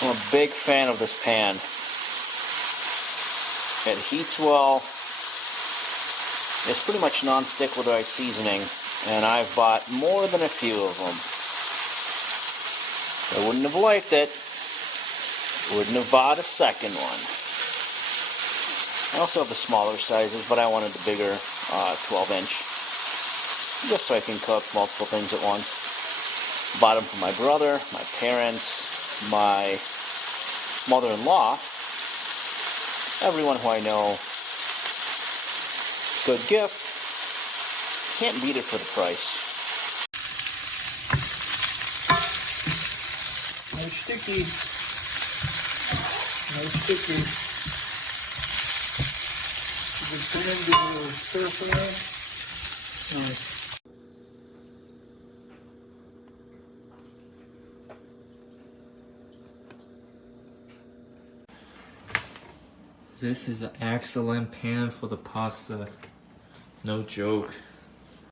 I'm a big fan of this pan. It heats well. It's pretty much non-stick with the right seasoning, and I've bought more than a few of them. I wouldn't have liked it. Wouldn't have bought a second one. I also have the smaller sizes, but I wanted the bigger 12-inch, just so I can cook multiple things at once. Bought them for my brother, my parents, my mother-in-law, everyone who I know. Good gift. Can't beat it for the price. No sticky. No sticky. You can put in the little stir fry. Nice. This is an excellent pan for the pasta. No joke.